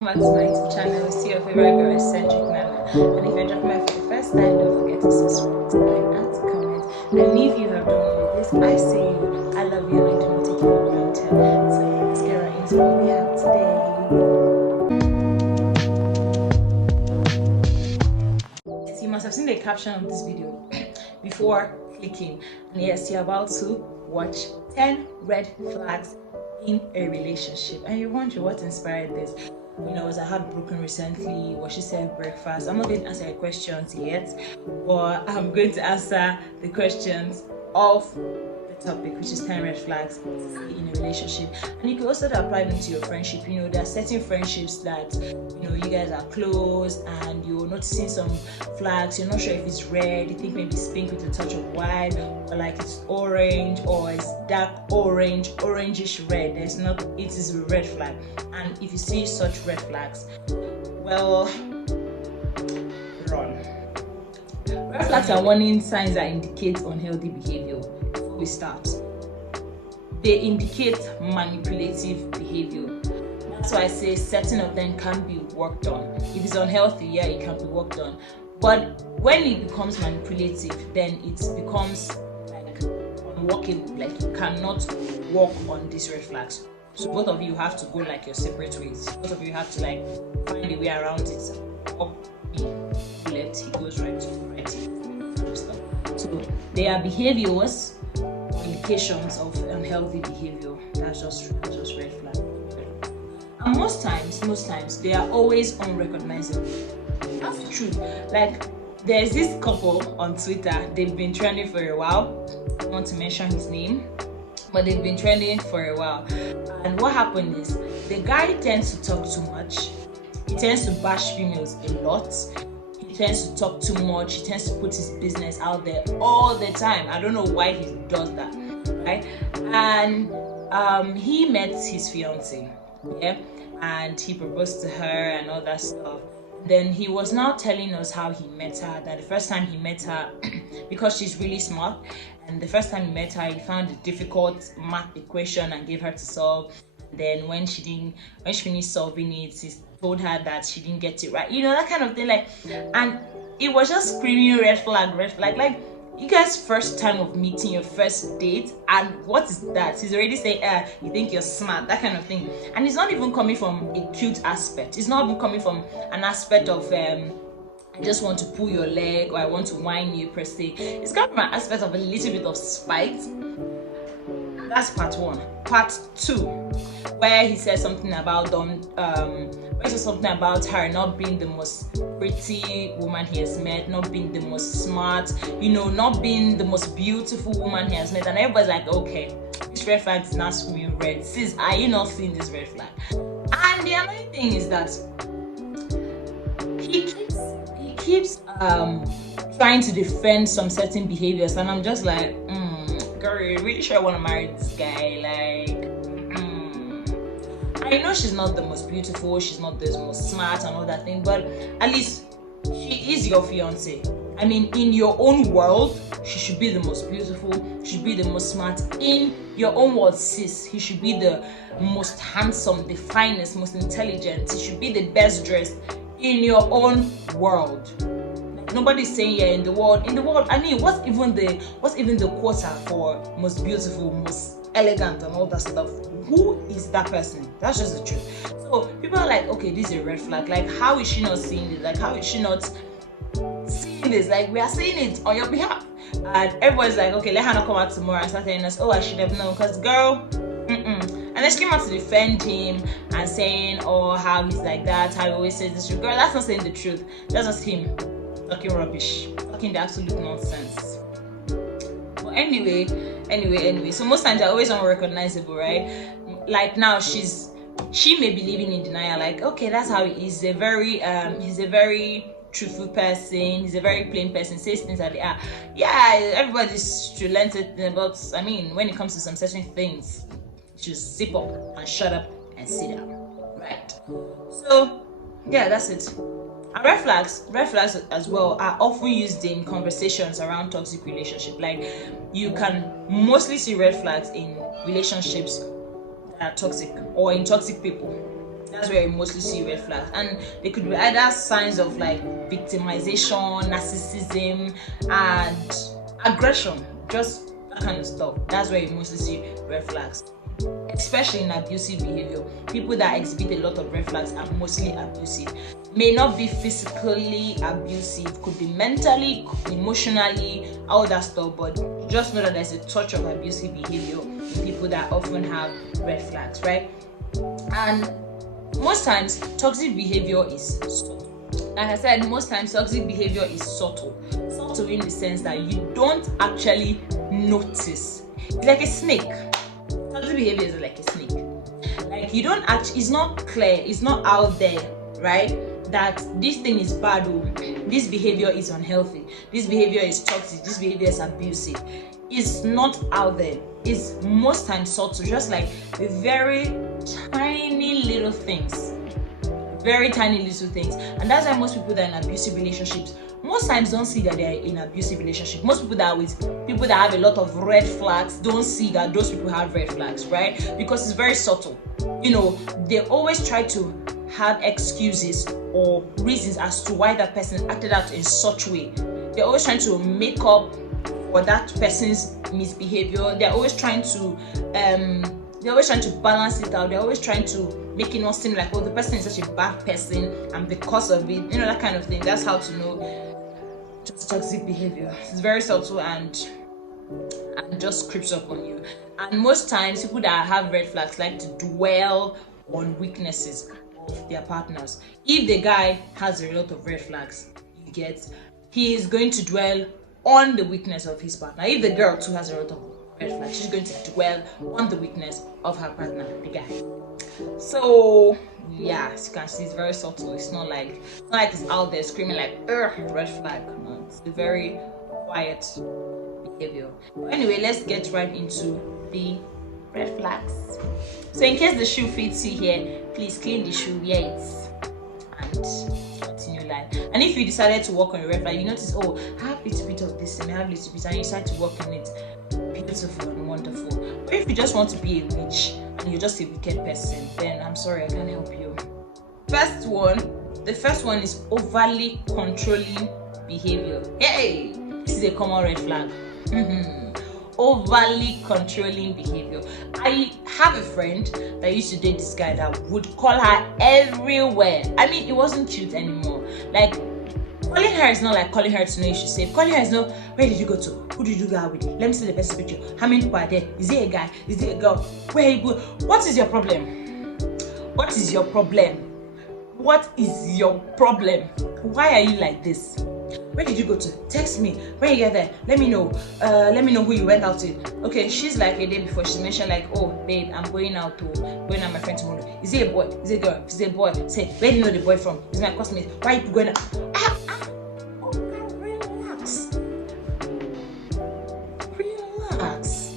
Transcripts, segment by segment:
Back to my YouTube channel. See your favorite girl, Eccentric Nana. And if you're dropping by for the first time, don't forget to subscribe, and to comment. And if you have done all of this, I say I love you and I do not take you for granted. So let's get right into what we have today. Yes, you must have seen the caption of this video before clicking. And yes, you're about to watch 10 red flags in a relationship. And you're wondering what inspired this. Was I heartbroken recently? Was she served breakfast? I'm not going to answer your questions yet, but I'm going to answer the questions of the topic, which is 10 red flags in a relationship. And you can also apply them to your friendship. There are certain friendships that you guys are close and you're noticing some flags. You're not sure if it's red, you think maybe it's pink with a touch of white, or like it's orange, or it's dark orange, orangish red. It is a red flag. And if you see such red flags, well, run. Red flags are warning signs that indicate unhealthy behavior. Before we start, they indicate manipulative behavior. That's why I say certain of them can be worked on. If it's unhealthy, yeah, it can be worked on. But when it becomes manipulative, then it becomes like unworkable. Like you cannot work on these red flags. So both of you have to go like your separate ways. Both of you have to like find a way around it. Up me, left, he goes right, right. So there are behaviors, indications of unhealthy behavior. That's just red flag. And most times they are always unrecognizable. That's the truth. Like there's this couple on Twitter, they've been trending for a while. I don't want to mention his name, but they've been trending for a while. And what happened is the guy tends to talk too much. He tends to bash females a lot. He tends to talk too much. He tends to put his business out there all the time. I don't know why he does that, right? And he met his fiance, yeah, and he proposed to her and all that stuff. Then he was now telling us how he met her, that the first time he met her, because she's really smart, and the first time he met her, he found a difficult math equation and gave her to solve. Then when she finished solving it, he told her that she didn't get it right. That kind of thing. And it was just screaming red flag. Like you guys' first time of meeting, your first date, and what is that? He's already saying, you think you're smart, that kind of thing. And it's not even coming from a cute aspect. It's not even coming from an aspect of I just want to pull your leg, or I want to whine you per se. It's coming from an aspect of a little bit of spite. That's part one. Part two, where he said something about her not being the most pretty woman he has met, not being the most smart, not being the most beautiful woman he has met. And everybody's like, okay, this red flag is not screaming red. Sis, are you not seeing this red flag? And the annoying thing is that he keeps trying to defend some certain behaviors, and I'm just like, girl, you really sure I want to marry this guy? I know she's not the most beautiful, she's not the most smart and all that thing, but at least she is your fiance. I mean, in your own world, she should be the most beautiful, she should be the most smart. In your own world, sis, he should be the most handsome, the finest, most intelligent. He should be the best dressed in your own world. Nobody's saying in the world. I mean, what's even the quota for most beautiful, most elegant and all that stuff? Who is that person? That's just the truth. So people are like, okay, this is a red flag. Like, how is she not seeing this? Like, how is she not seeing this? Like, we are saying it on your behalf. And everybody's like, okay, let her not come out tomorrow and start telling us, oh, I should have known. Because girl, And then she came out to defend him and saying, oh, how he's like that, how he always says this. Girl, that's not saying the truth. That's just him talking rubbish, talking the absolute nonsense. But anyway, so most times they're always unrecognizable, right? Like now she may be living in denial, like, okay, that's how he is. He's a very truthful person, he's a very plain person, says things that they are. Yeah, everybody's should learn it, but I mean, when it comes to some certain things, just zip up and shut up and sit down. Right. So yeah, that's it. And red flags as well are often used in conversations around toxic relationship. Like, you can mostly see red flags in relationships that are toxic, or in toxic people. That's where you mostly see red flags, and they could be either signs of like victimization, narcissism, and aggression, just that kind of stuff. That's where you mostly see red flags, especially in abusive behavior. People that exhibit a lot of red flags are mostly abusive. May not be physically abusive, could be mentally, emotionally, all that stuff, but just know that there's a touch of abusive behavior in people that often have red flags, right? And most times toxic behavior is subtle. Like I said, most times toxic behavior is subtle in the sense that you don't actually notice. It's like a snake. Toxic behavior is like a snake. Like you don't actually, it's not clear, it's not out there, right? That this thing is bad, this behavior is unhealthy, this behavior is toxic, this behavior is abusive. It's not out there. It's most times subtle, just like very tiny little things. Very tiny little things. And that's why most people that are in abusive relationships most times don't see that they are in abusive relationship. Most people that are with people that have a lot of red flags don't see that those people have red flags, right? Because it's very subtle. You know, they always try to have excuses or reasons as to why that person acted out in such a way. They're always trying to make up for that person's misbehavior. They're always trying to balance it out. They're always trying to make it not seem like, oh, the person is such a bad person and because of it, you know, that kind of thing. That's how to know just toxic behavior. It's very subtle and just creeps up on you. And most times people that have red flags like to dwell on weaknesses of their partners. If the guy has a lot of red flags, he is going to dwell on the weakness of his partner. If the girl too has a lot of red flags, she's going to dwell on the weakness of her partner, the guy. So yeah, as you can see, it's very subtle. It's not like it's out there screaming like red flag. No, it's a very quiet behavior. But anyway, let's get right into the red flags. So in case the shoe fits you here, please clean the shoe, wear it, and continue life. And if you decided to work on a red flag, you notice, oh, I have a little bit of this and I have a little bit, and you decide to work on it, beautiful and wonderful. But if you just want to be a witch and you're just a wicked person, then I'm sorry, I can't help you. The first one is overly controlling behavior. Hey, this is a common red flag. Overly controlling behavior. I have a friend that used to date this guy that would call her everywhere. I mean, it wasn't cute anymore. Like, calling her is not like calling her to know if she's safe. Calling her is not, where did you go to? Who did you go out with? Let me see the best picture. How many people are there? Is there a guy? Is there a girl? Where are you going? What is your problem? What is your problem? What is your problem? Why are you like this? Where did you go to? Text me. When you get there, let me know. Let me know who you went out with. Okay, she's like a day before, she mentioned like, oh babe, I'm going out with my friend tomorrow. Is it a boy? Is it a girl? Is it a boy? Say, where do you know the boy from? He's my classmate. Why are you going out? Relax.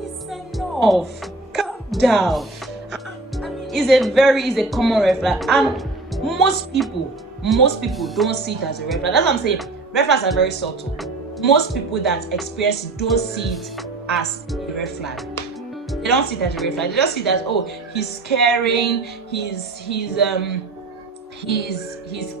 It's enough. Calm down. I mean, it's a common red flag, and most people don't see it as a red flag. That's what I'm saying. Red flags are very subtle. Most people that experience it don't see it as a red flag. They don't see it as a red flag. They just see that, oh, he's caring, he's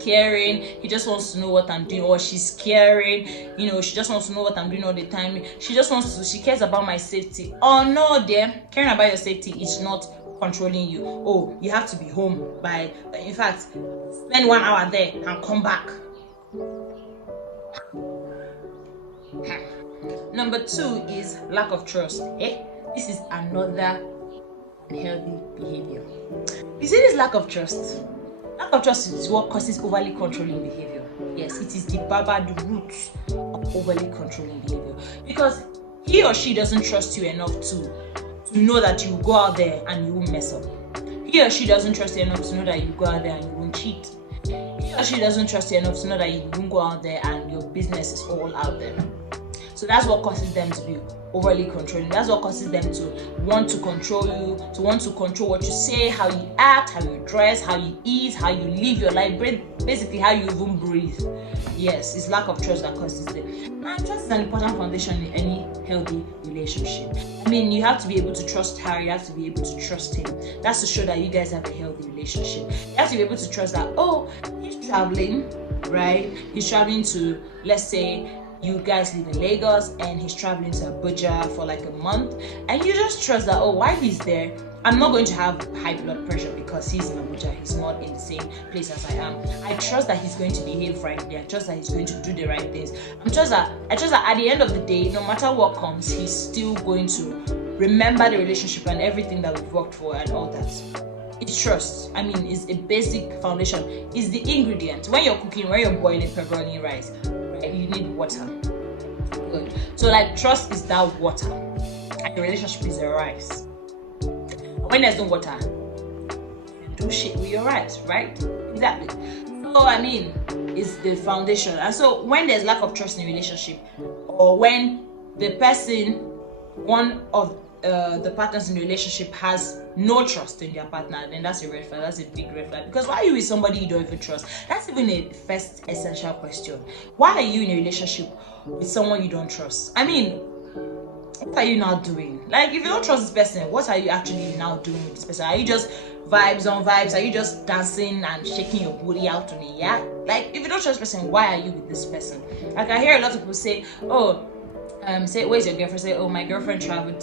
caring, he just wants to know what I'm doing, or she's caring, you know, she just wants to know what I'm doing all the time. She cares about my safety. Oh no, dear, caring about your safety is not controlling you. Oh, you have to be home by, in fact, spend 1 hour there and come back. Number 2 is lack of trust. This is another unhealthy behavior. You see, this lack of trust. Lack of trust is what causes overly controlling behavior. Yes, it is the root of overly controlling behavior, because he or she doesn't trust you enough to know that you go out there and you won't mess up. He or she doesn't trust you enough to know that you go out there and you won't cheat. He or she doesn't trust you enough to know that you won't go out there and your business is all out there. So that's what causes them to be overly controlling. That's what causes them to want to control you, to want to control what you say, how you act, how you dress, how you eat, how you live your life, basically how you even breathe. Yes, it's lack of trust that causes it. And trust is an important foundation in any healthy relationship. I mean, you have to be able to trust her, you have to be able to trust him. That's to show that you guys have a healthy relationship. You have to be able to trust that, oh, he's traveling, right? He's traveling to, let's say, you guys live in Lagos and he's traveling to Abuja for like a month, and you just trust that, oh, while he's there, I'm not going to have high blood pressure because he's in Abuja, he's not in the same place as I am. I trust that he's going to behave rightly. I trust that he's going to do the right things. I trust that at the end of the day, no matter what comes, he's still going to remember the relationship and everything that we've worked for and all that. It's trust. I mean, it's a basic foundation. It's the ingredient. When you're cooking, when you're boiling pepperoni rice, right, you need water. Good. So like trust is that water, and the relationship is the rice. When there's no water, you do shit with your rice, right? Exactly. So I mean, it's the foundation. And so when there's lack of trust in a relationship, or when the person, one of the partners in the relationship has no trust in their partner, then that's a red flag. That's a big red flag. Because why are you with somebody you don't even trust? That's even a first essential question. Why are you in a relationship with someone you don't trust? I mean, what are you now doing? Like, if you don't trust this person, what are you actually now doing with this person? Are you just vibes on vibes? Are you just dancing and shaking your booty out on it? Yeah? Like, if you don't trust this person, why are you with this person? Like, I hear a lot of people say, oh, say, where's your girlfriend? Say, oh, my girlfriend traveled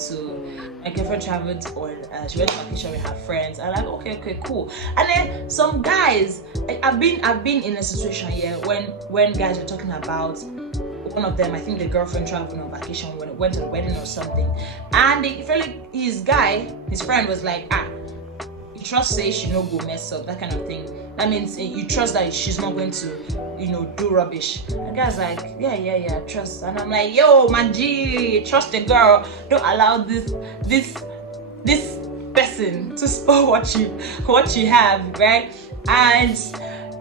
or she went on vacation with her friends. I'm like, okay, cool. And then some guys, like, I've been in a situation here when guys are talking about one of them, I think the girlfriend traveled on vacation when it went to a wedding or something, and they felt like his friend was like, you trust say she no go mess up, that kind of thing. That means you trust that she's not going to, do rubbish. And the guy's like, yeah, trust. And I'm like, yo, man, G, trust the girl. Don't allow this person to spoil what you have, right? And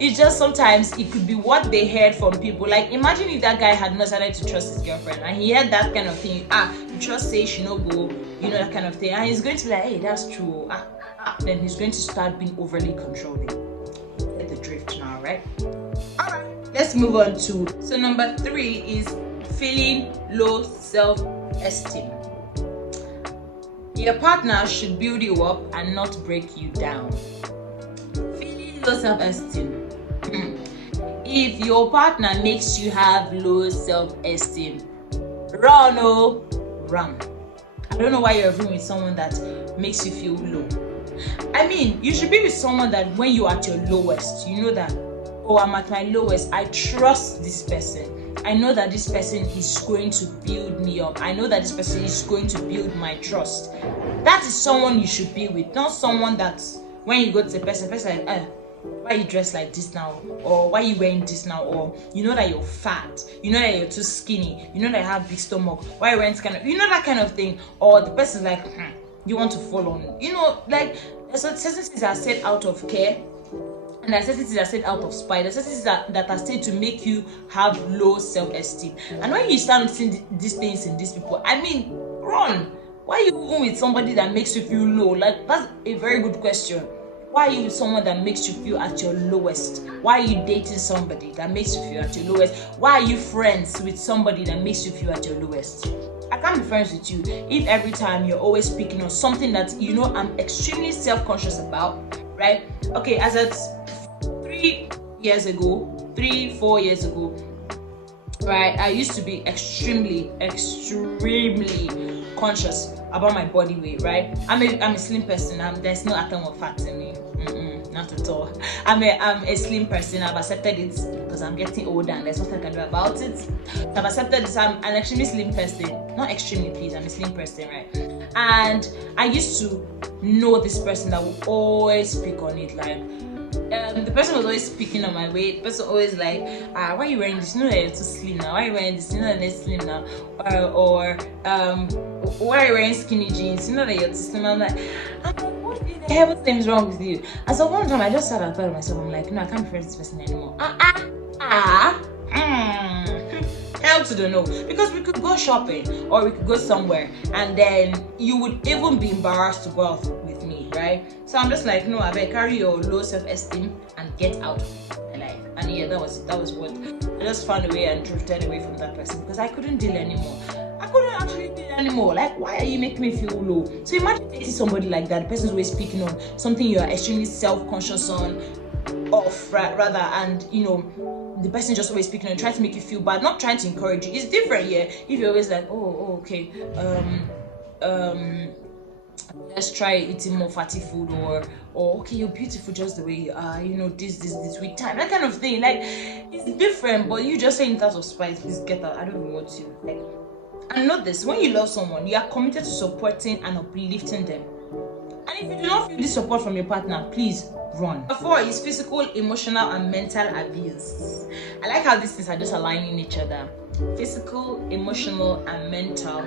it's just sometimes it could be what they heard from people. Like, imagine if that guy had not started to trust his girlfriend and he heard that kind of thing. You trust say she no go, that kind of thing. And he's going to be like, hey, that's true. Then he's going to start being overly controlling. Get the drift now, right? Alright, let's move on to. So number 3 is feeling low self-esteem. Your partner should build you up and not break you down. Feeling low self-esteem. If your partner makes you have low self-esteem, run. I don't know why you're living with someone that makes you feel low. I mean, you should be with someone that when you're at your lowest, you know that, oh, I'm at my lowest, I trust this person. I know that this person is going to build me up. I know that this person is going to build my trust. That is someone you should be with, not someone that when you go to the person like, why you dress like this now, or why you wearing this now, or you know that you're fat, you know that you're too skinny, you know that you have big stomach, why you wearing this kind of, that kind of thing. Or the person's like, you want to fall on, like certain things are said out of care, and there are certain things that are said out of spite. There are certain things that are said to make you have low self-esteem. And when you start seeing these things in these people, I mean, run. Why are you even with somebody that makes you feel low? Like, that's a very good question. Why are you with someone that makes you feel at your lowest? Why are you dating somebody that makes you feel at your lowest? Why are you friends with somebody that makes you feel at your lowest? I can't be friends with you if every time you're always speaking on something that I'm extremely self-conscious about, right? Okay, as at 4 years ago, right, I used to be extremely conscious about my body weight, right? I'm a slim person. There's no atom of fat in me. Not at all. I'm a slim person. I've accepted it because I'm getting older and there's nothing I can do about it. So I've accepted this. I'm an extremely slim person. Not extremely, please. I'm a slim person, right? And I used to know this person that would always speak on it, like. The person was always speaking on my weight. The person always like, why are you wearing this? You know that you're too slim now. Why are you wearing this? You know that you're slim now. Or why are you wearing skinny jeans? You know that you're too slim. I'm like, what the hell thing's wrong with you? And so one time I just sat and thought to myself, I'm like, no, I can't be friends with this person anymore. hell to the no. Because we could go shopping or we could go somewhere and then you would even be embarrassed to go out with me, right? So I'm just like, no, I better carry your low self-esteem and get out of my life. And yeah, that was what I just found a way and drifted away from that person because I couldn't deal anymore. I couldn't actually deal anymore. Like, why are you making me feel low? So imagine dating somebody like that. The person's always speaking on something you are extremely self-conscious on, rather, and you know, the person just always speaking and trying to make you feel bad, not trying to encourage you. It's different, yeah. If you're always like, okay, let's try eating more fatty food, or okay, you're beautiful just the way you are, you know, this with time, that kind of thing. Like, it's different, but you just saying it out of spite. Please get out. I don't even want to. Like, and note this: when you love someone, you are committed to supporting and uplifting them. And if you do not feel this support from your partner, please run. Number 4 is physical, emotional, and mental abuse. I like how these things are just aligning each other. Physical, emotional, and mental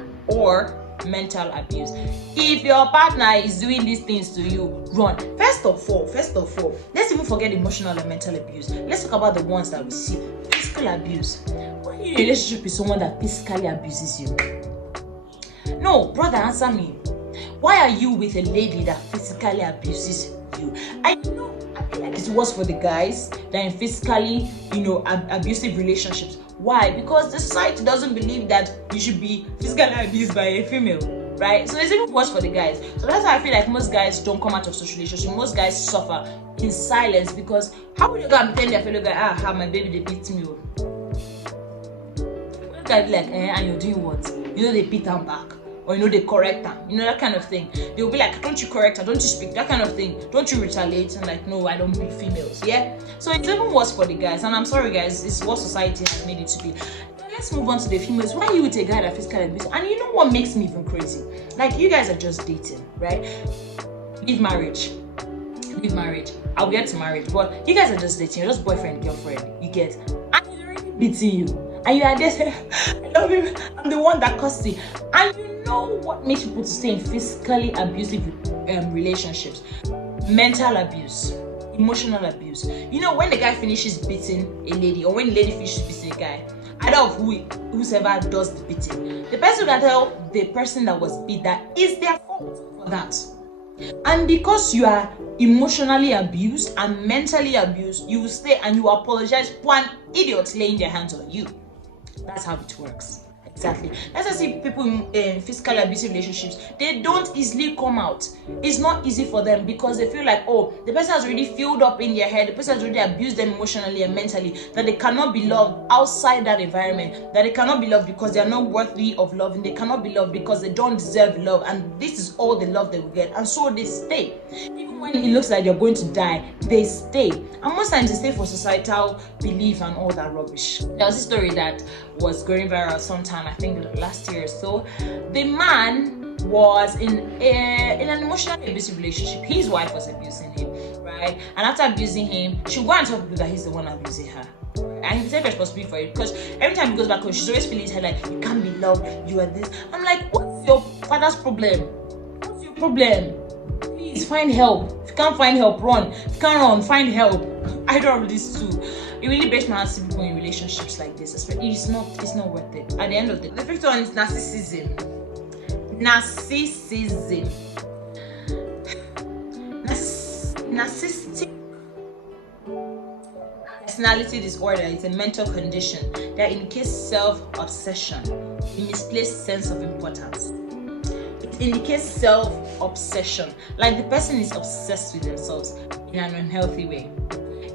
abuse. If your partner is doing these things to you, run. First of all, let's even forget emotional and mental abuse. Let's talk about the ones that we see. Physical abuse. When you're in a relationship with someone that physically abuses you, no, brother, answer me. Why are you with a lady that physically abuses you? I feel like it's worse for the guys than in physically, abusive relationships. Why? Because the society doesn't believe that you should be physically abused by a female, right? So it's even worse for the guys. So that's why I feel like most guys don't come out of such relationships. Most guys suffer in silence because how would you go and tell their fellow guy, my baby, they beat me? Guy be like, and you're doing what? They beat them back. Or they correct her, that kind of thing. They'll be like, don't you correct her, don't you speak, that kind of thing, don't you retaliate? And like, no, I don't beat females. Yeah, so it's even worse for the guys, and I'm sorry guys, it's what society has made it to be. Let's move on to the females. Why are you with a guy that physically abuse? And you know what makes me even crazy? Like, you guys are just dating, right? Leave marriage, I'll get to marriage, but you guys are just dating, you're just boyfriend, girlfriend, you get, and he's already beating you, and you are there saying, I love him, I'm the one that caused it. And you know what makes people to stay in physically abusive relationships? Mental abuse, emotional abuse. When the guy finishes beating a lady, or when the lady finishes beating a guy, either of whoever does the beating, the person can tell the person that was beat that it's their fault for that. And because you are emotionally abused and mentally abused, you will stay and you apologize for an idiot laying their hands on you. That's how it works. Exactly. Let's just see people in physical abusive relationships, they don't easily come out. It's not easy for them because they feel like, the person has already filled up in their head, the person has already abused them emotionally and mentally, that they cannot be loved outside that environment, that they cannot be loved because they are not worthy of loving, they cannot be loved because they don't deserve love, and this is all the love they will get, and so they stay. Even when it looks like they're going to die, they stay. And most times they stay for societal belief and all that rubbish. There was a story that was going viral sometime, I think last year or so. The man was in an emotionally abusive relationship. His wife was abusing him, right? And after abusing him, she'll go and tell people that he's the one abusing her. And he takes responsibility for it because every time he goes back home, she's always feeling her like, you can't be loved, you are this. I'm like, what's your father's problem? What's your problem? Please find help. If you can't find help, run. If you can't run, find help. I don't have this too. It really breaks my heart to see people in relationships like this. Especially, it's not worth it. At the end of the day, the fifth one is narcissism. Narcissistic personality disorder is a mental condition that indicates self-obsession, a misplaced sense of importance. It indicates self-obsession, like the person is obsessed with themselves in an unhealthy way.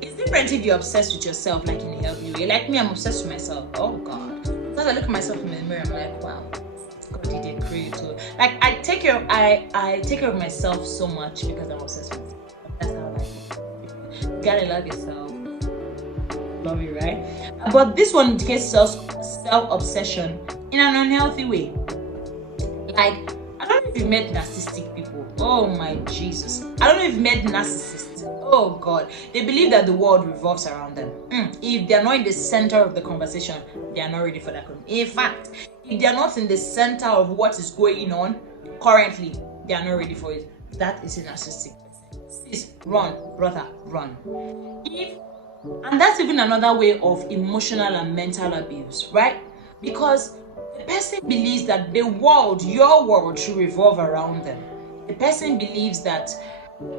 It's different if you're obsessed with yourself, like in a healthy way. Like me, I'm obsessed with myself. Oh God. Sometimes I look at myself in the mirror, I'm like, wow, God did a great too. Like I take care of myself so much because I'm obsessed with myself. That's how I like it. You gotta love yourself. Love you, right? But this one indicates self-obsession in an unhealthy way. Like, I don't know if you've met narcissistic people. Oh my Jesus. I don't know if you've met narcissists. Oh God. They believe that the world revolves around them. If they're not in the center of the conversation, they are not ready for that. In fact, if they're not in the center of what is going on currently, they are not ready for it. That is a narcissistic person. Please run, brother, run. And that's even another way of emotional and mental abuse, right? because the person believes that the world, your world, should revolve around them. The person believes that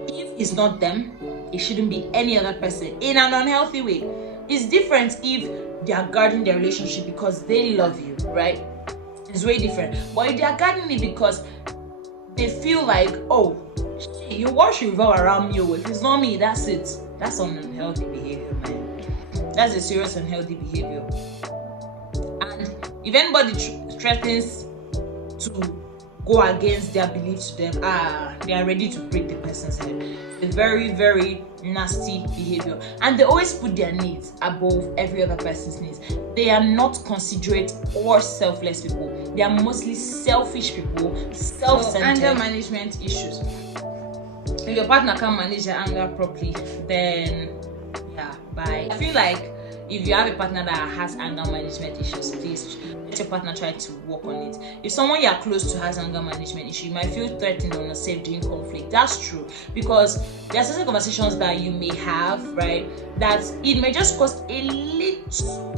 if it's not them, it shouldn't be any other person in an unhealthy way. It's different if they are guarding their relationship because they love you, right? It's way different. But if they are guarding it because they feel like, oh, your world should revolve around me, if it's not me, that's it. That's an unhealthy behavior, man. That's a serious unhealthy behavior. And if anybody threatens to go against their beliefs to them, they are ready to break the person's head. It's a very, very nasty behavior. And they always put their needs above every other person's needs. They are not considerate or selfless people. They are mostly selfish people, self-centered. So, anger management issues. If your partner can't manage their anger properly, then yeah, bye. I feel like if you have a partner that has anger management issues, please let your partner try to work on it. If someone you are close to has anger management issue, you might feel threatened or unsafe during conflict. That's true, because there are certain conversations that you may have, right, that it may just cause a little,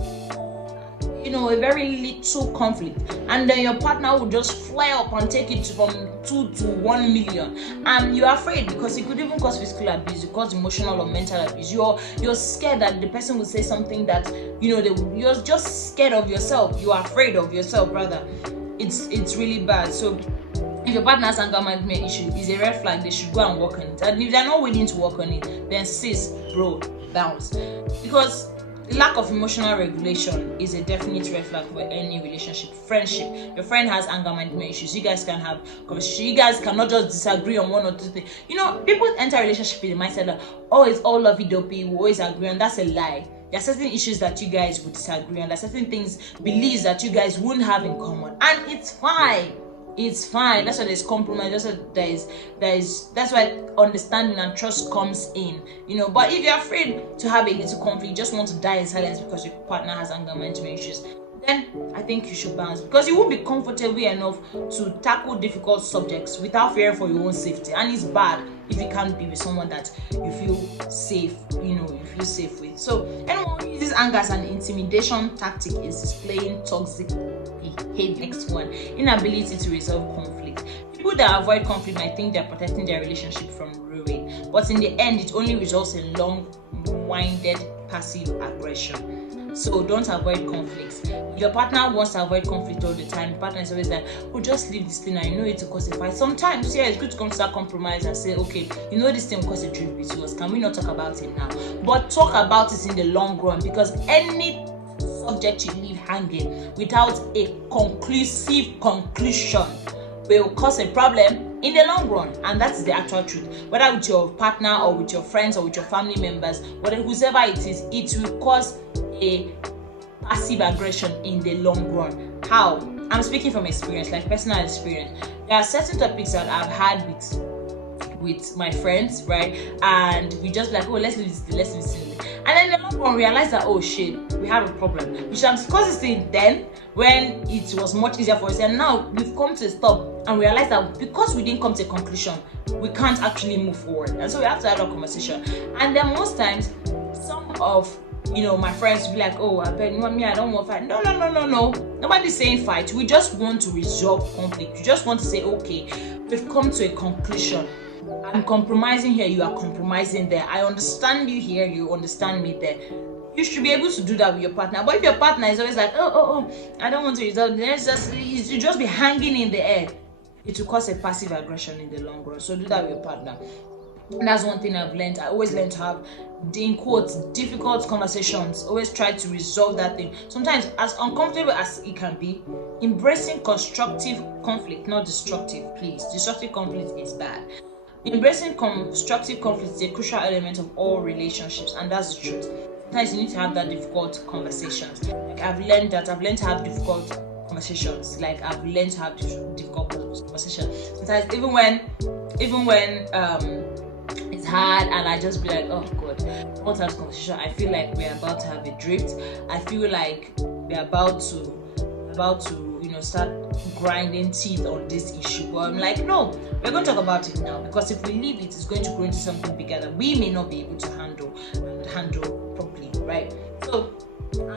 a very little conflict, and then your partner will just flare up and take it from 2 to 1 million, and you're afraid because it could even cause physical abuse, it cause emotional or mental abuse. You're scared that the person will say something that you're just scared of yourself. You are afraid of yourself, rather. It's really bad. So if your partner has anger management issue, it's a red flag. They should go and work on it. And if they're not willing to work on it, then sis, bro, bounce. Because lack of emotional regulation is a definite red flag for any relationship. Friendship, your friend has anger management issues, you guys can have conversation. You guys cannot just disagree on one or two things. People enter a relationship with the mindset that, oh, it's all lovey-dovey, we always agree on. That's a lie. There are certain issues that you guys would disagree on. There are certain things, beliefs that you guys wouldn't have in common, and it's fine. It's fine. That's why there's compromise. That's why understanding and trust comes in. But if you're afraid to have a little conflict, you just want to die in silence because your partner has anger management issues, then I think you should bounce, because you won't be comfortable enough to tackle difficult subjects without fearing for your own safety. And it's bad if you can't be with someone that you feel safe, you feel safe with. So anyone who uses anger as an intimidation tactic is displaying toxic behavior. Next one, inability to resolve conflict. People that avoid conflict might think they're protecting their relationship from ruin, but in the end, it only results in long-winded passive aggression. So don't avoid conflicts. If your partner wants to avoid conflict all the time, the partner is always like, oh, just leave this thing, and it will cause a fight. Sometimes, it's good to come to that compromise and say, okay, this thing will cause a drift between us. Can we not talk about it now? But talk about it in the long run, because any subject you leave hanging without a conclusive conclusion will cause a problem in the long run, and that's the actual truth. Whether with your partner or with your friends or with your family members, whoever it is, it will cause a passive aggression in the long run. How? I'm speaking from experience, like personal experience. There are certain topics that I've had with my friends, right? And we just like, oh, let's listen. And then the long run realize that, oh shit, we have a problem. Which I'm discussing then when it was much easier for us. And now we've come to a stop and realize that because we didn't come to a conclusion, we can't actually move forward. And so we have to have a conversation. And then most times, some of my friends will be like, oh, I bet me, I don't want to fight. No. Nobody's saying fight. We just want to resolve conflict. You just want to say, okay, we've come to a conclusion. I'm compromising here, you are compromising there. I understand you here, you understand me there. You should be able to do that with your partner. But if your partner is always like, oh, I don't want to resolve, then you just be hanging in the air. It will cause a passive aggression in the long run. So do that with your partner. And that's one thing I've learned. I always learn to have, in quotes, difficult conversations. Always try to resolve that thing. Sometimes, as uncomfortable as it can be, embracing constructive conflict, not destructive, please. Destructive conflict is bad. Embracing constructive conflict is a crucial element of all relationships, and that's the truth. Sometimes you need to have that difficult conversations. Like I've learned to have difficult conversations. Sometimes even when it's hard, and I just be like, oh god, what type of conversation? I feel like we're about to have a drift. I feel like we're about to start grinding teeth on this issue. But I'm like, no, we're going to talk about it now, because if we leave it, it's going to grow into something bigger that we may not be able to handle properly, right? So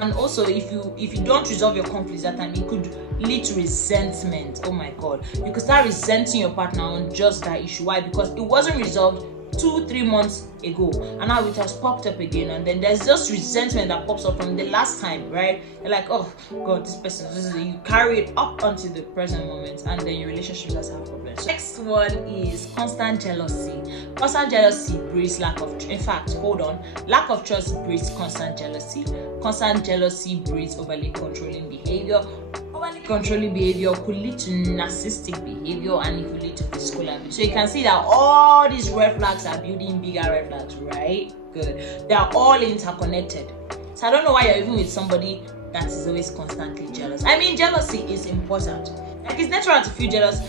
And also, if you don't resolve your conflicts that time, it could lead to resentment. Oh my god, you could start resenting your partner on just that issue. Why? Because it wasn't resolved 2-3 months ago, and now it has popped up again, and then there's just resentment that pops up from the last time, right? You're like, oh god, this person, you carry it up until the present moment, and then your relationship does have problems. So next one is constant jealousy. Constant jealousy breeds lack of lack of trust breeds constant jealousy. Constant jealousy breeds overly controlling behavior. Overly controlling behavior could lead to narcissistic behavior, and it could lead to physical abuse. So you can see that all these red flags are building bigger red flags, right? Good. They are all interconnected. So I don't know why you're even with somebody that is always constantly jealous. I mean, jealousy is important. Like, it's natural to feel jealous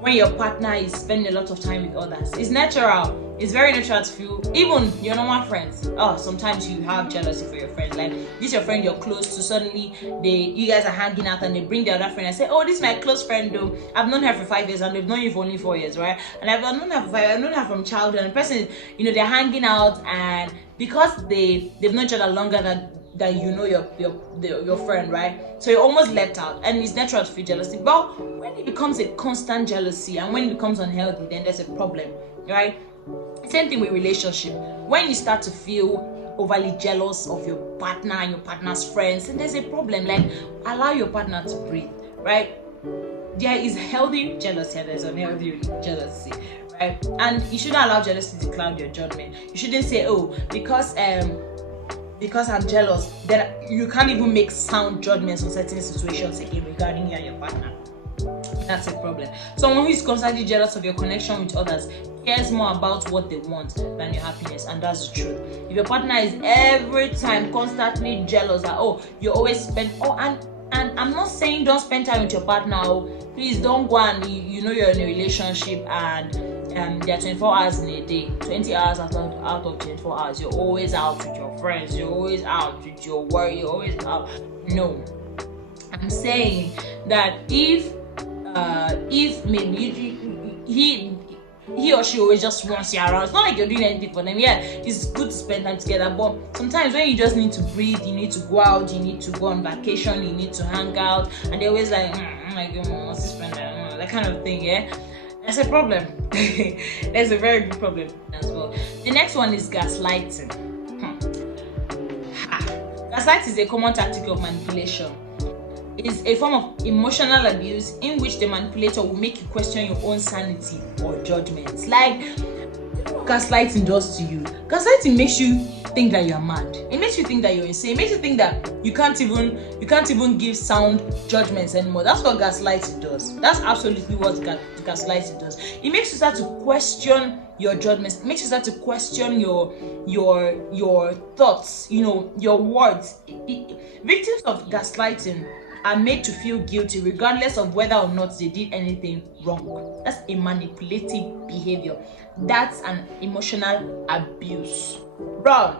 when your partner is spending a lot of time with others. It's natural. It's very natural to feel, even your normal friends. Oh, sometimes you have jealousy for your friends. Like, this your friend you're close to, suddenly you guys are hanging out and they bring the other friend and say, oh, this is my close friend though. I've known her for 5 years and they've known you for only 4 years, right? And I've known her for 5 years, I've known her from childhood, and the person, they're hanging out, and because they've known each other longer than you know your friend, right? So you're almost left out, and it's natural to feel jealousy. But when it becomes a constant jealousy and when it becomes unhealthy, then there's a problem, right? Same thing with relationship. When you start to feel overly jealous of your partner and your partner's friends, then there's a problem. Like, allow your partner to breathe, right? There is healthy jealousy and there's unhealthy jealousy, right? And you shouldn't allow jealousy to cloud your judgment. You shouldn't say, oh, because I'm jealous, then you can't even make sound judgments on certain situations again regarding you and your partner. That's a problem. Someone who is constantly jealous of your connection with others cares more about what they want than your happiness, and that's the truth. If your partner is every time constantly jealous that, oh, you always spend, and I'm not saying don't spend time with your partner. Oh, please don't go and you're in a relationship and there are 24 hours in a day, 20 hours out of 24 hours you're always out with your friends, you're always out with your work, you're always out. No, I'm saying that if maybe he or she always just wants you around, it's not like you're doing anything for them. Yeah, it's good to spend time together, but sometimes when you just need to breathe, you need to go out, you need to go on vacation, you need to hang out, and they're always like, what's this spend time, that kind of thing. Yeah, that's a problem. That's a very big problem as well. The next one is gaslighting. Gaslighting is a common tactic of manipulation. It is a form of emotional abuse in which the manipulator will make you question your own sanity or judgments. Like, what gaslighting does to you? Gaslighting makes you think that you're mad. It makes you think that you're insane. It makes you think that you can't even give sound judgments anymore. That's what gaslighting does. That's absolutely what gaslighting does. It makes you start to question your judgments. It makes you start to question your thoughts, your words. Victims of gaslighting are made to feel guilty regardless of whether or not they did anything wrong. That's a manipulative behavior. That's an emotional abuse. Bro,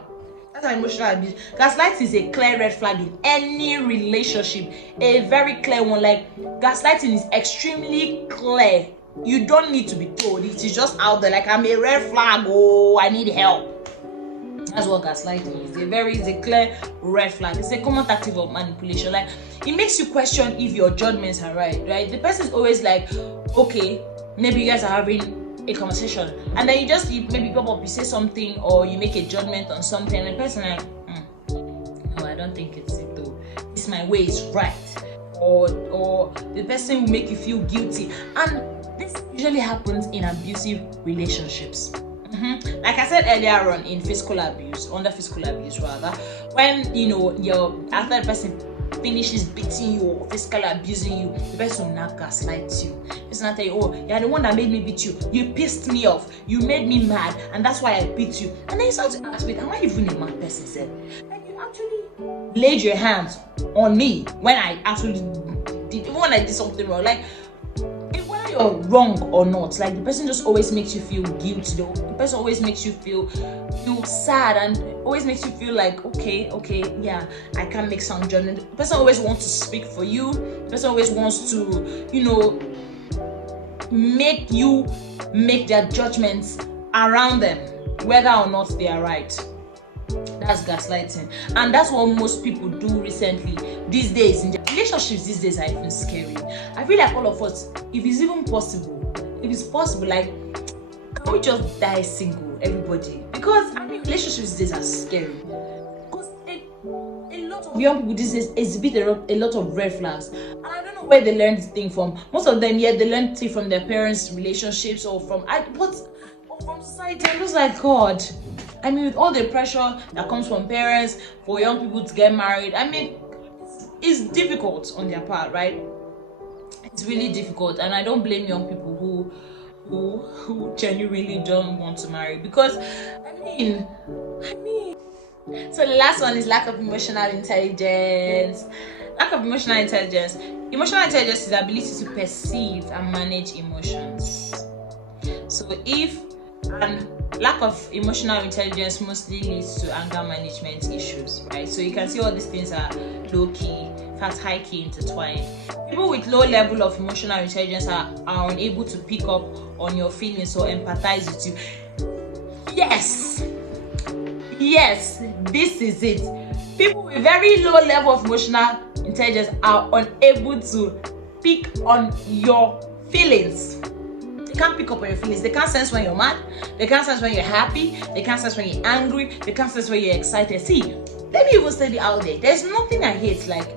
that's an emotional abuse. Gaslighting is a clear red flag in any relationship. A very clear one. Like, gaslighting is extremely clear. You don't need to be told. It is just out there. Like, I'm a red flag. Oh, I need help. That's what gaslighting is. It's a clear red flag. It's a common tactic of manipulation. Like, it makes you question if your judgments are right? The person is always like, okay, maybe you guys are having a conversation, and then you maybe pop up, you say something, or you make a judgment on something, and the person like, no, I don't think it's it though. This my way is right. Or the person will make you feel guilty. And this usually happens in abusive relationships. Like I said earlier on, under physical abuse rather, when after the person finishes beating you or physically abusing you, the person will not gaslight you. It's not tell you, oh, you're the one that made me beat you. You pissed me off. You made me mad, and that's why I beat you. And then you start to ask, wait, am I even a mad person? Said, like, you actually laid your hands on me when I actually when I did something wrong. Like, whether you're wrong or not, like, the person just always makes you feel guilty. The person always makes you feel sad, and always makes you feel like, okay, yeah, I can't make sound judgment. The person always wants to speak for you. The person always wants to, make you make their judgments around them, whether or not they are right. That's gaslighting, and that's what most people do recently these days. In their relationships these days are even scary. I feel like all of us, if it's even possible, like, can we just die single, everybody? Because I mean, relationships these days are scary. Because a lot of young people these days exhibit a lot of red flags, and I don't know where they learned this thing from. Most of them, yeah, they learned it from their parents' relationships or from society. I'm just like, God. I mean, with all the pressure that comes from parents for young people to get married, I mean, it's difficult on their part, right? It's really difficult, and I don't blame young people who genuinely don't want to marry, because I mean, so the last one is lack of emotional intelligence. Lack of emotional intelligence. Emotional intelligence is the ability to perceive and manage emotions. And lack of emotional intelligence mostly leads to anger management issues, right? So you can see all these things are low-key, in fact high-key intertwined. People with low level of emotional intelligence are unable to pick up on your feelings or empathize with you. Yes, this is it. People with very low level of emotional intelligence are unable to pick on your feelings. They can't pick up on your feelings. They can't sense when you're mad. They can't sense when you're happy. They can't sense when you're angry. They can't sense when you're excited. See, let me even say it out there. There's nothing I hate like,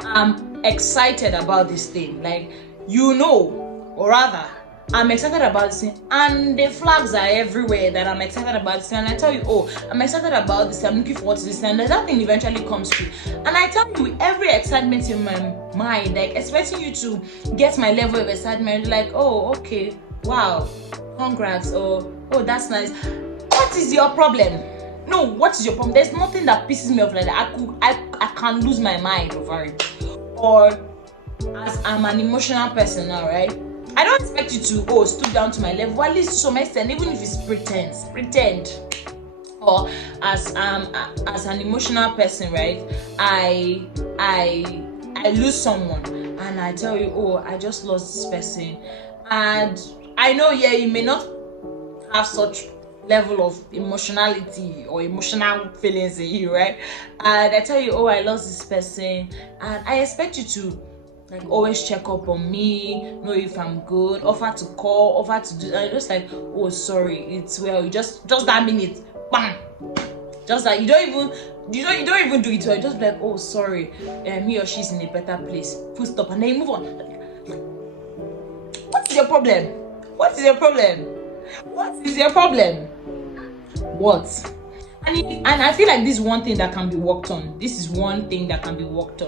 I'm excited about this thing. Like, or rather, I'm excited about this thing, and the flags are everywhere that I'm excited about this thing. And I tell you, I'm excited about this, I'm looking forward to this, and that thing eventually comes true. And I tell you, with every excitement in my mind, like expecting you to get my level of excitement, like, oh, okay, wow, congrats, or oh, that's nice. What is your problem? No, what is your problem? There's nothing that pisses me off like that. I can lose my mind over it. Or as I'm an emotional person now, right? I don't expect you to stoop down to my level, at least to some extent, even if it's pretend. Or as an emotional person, right? I lose someone and I tell you, I just lost this person, and I know, yeah, you may not have such level of emotionality or emotional feelings in you, right? And I tell you, I lost this person, and I expect you to like always check up on me, know if I'm good, offer to call, offer to do, and just like, sorry, it's well, you just that minute, bam, just like you don't even do it well, just like, sorry, he or she's in a better place, full stop, and then you move on. What is your problem? What? And I feel like this is one thing that can be worked on.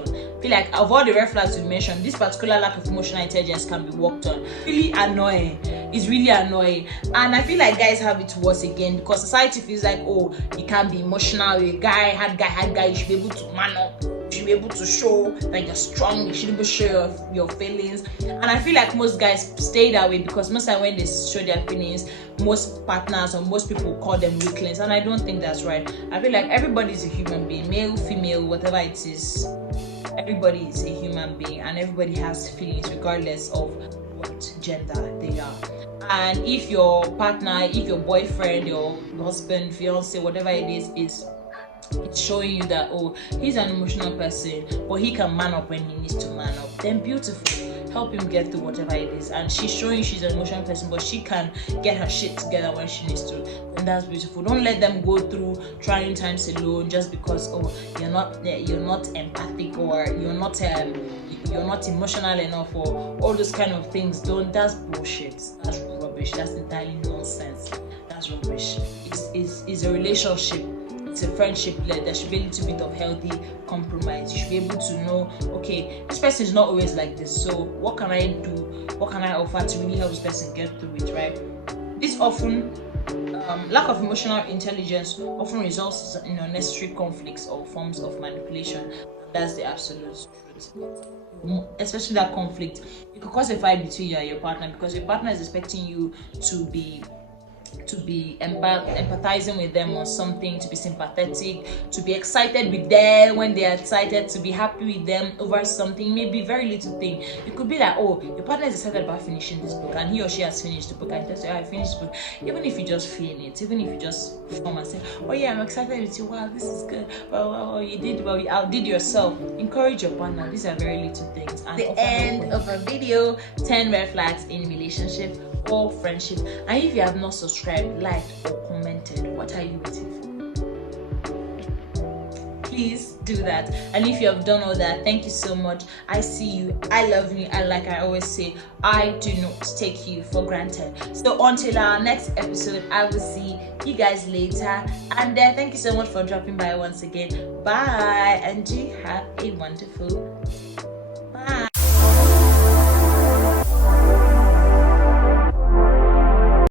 I feel like of all the red flags we mentioned, this particular lack of emotional intelligence can be worked on. It's really annoying. And I feel like guys have it worse again, because society feels like, you can't be emotional. You're a guy, hard guy, you should be able to man up. You should be able to show that you're strong. You should be able to show your feelings. And I feel like most guys stay that way, because most time when they show their feelings, most partners or most people call them weaklings, and I don't think that's right. I feel like everybody is a human being, male, female, whatever it is. Everybody is a human being, and everybody has feelings regardless of what gender they are. And if your partner, if your boyfriend, your husband, fiance, whatever it is it's showing you that he's an emotional person, but he can man up when he needs to man up, then beautiful, help him get through whatever it is. And she's showing she's an emotional person, but she can get her shit together when she needs to, and that's beautiful. Don't let them go through trying times alone just because you're not empathic, or you're not emotional enough, or all those kind of things. That's bullshit. That's rubbish. That's entirely nonsense. That's rubbish. It's a relationship. It's a friendship. There should be a little bit of healthy compromise. You should be able to know, okay, this person is not always like this, so what can I do? What can I offer to really help this person get through it, right? This often, lack of emotional intelligence often results in unnecessary conflicts or forms of manipulation. That's the absolute truth. Especially that conflict, it could cause a fight between you and your partner, because your partner is expecting you to be to be empathizing with them on something, to be sympathetic, to be excited with them when they are excited, to be happy with them over something, maybe very little thing. It could be like, oh, your partner is excited about finishing this book, and he or she has finished the book, and tells you, I finished the book. Even if you just feel it, even if you just come and say, oh yeah, I'm excited with you, wow, this is good, well, you did well, you outdid yourself. Encourage your partner. These are very little things. And the end of our video: 10 red flags in relationship or friendship. And if you have not subscribed, liked, or commented, what are you waiting for? Please do that. And if you have done all that, thank you so much. I see you, I love you, and like I always say, I do not take you for granted. So until our next episode, I will see you guys later. And thank you so much for dropping by once again. Bye, and you have a wonderful